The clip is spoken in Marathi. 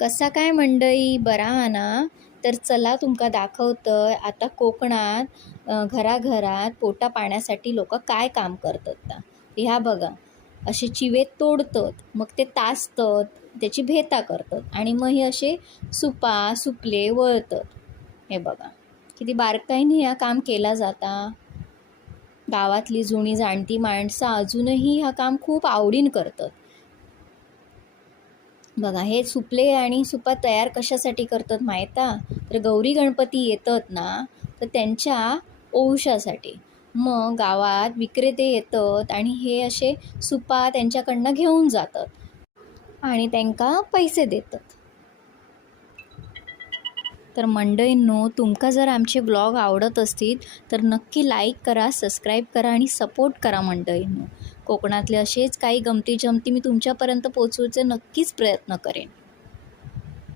कसा काय मंडळी, बरा हा ना? तर चला तुमका दाखवतंय आता कोकणात घराघरात पोटा पाण्यासाठी लोक काय काम करतात ता. ह्या बघा, असे चिवे तोडतात, मग ते तासतात, त्याची भेता करतात आणि मग हे असे सुपले वळतात. हे बघा किती बारकाईने हा काम केला जाता. गावातली जुनी जाणती माणसं अजूनही हा काम खूप आवडीन करतात. बघा, हे सुपले आणि सुपा तयार कशासाठी करतात माहिती आहे? तर गौरी गणपती येतात ना, तर त्यांच्या ओवशासाठी मग गावात विक्रेते येतात आणि हे असे सुपा त्यांच्याकडनं घेऊन जातात आणि त्यांना पैसे देतात. तर मंडळींनो, तुमका जर आमचे ब्लॉग आवडत असतील तर नक्की लाईक करा, सबस्क्राईब करा आणि सपोर्ट करा मंडळींनो. कोकणातले असेच काही गमती जमती मी तुमच्यापर्यंत पोचवायचे नक्कीच प्रयत्न करेन.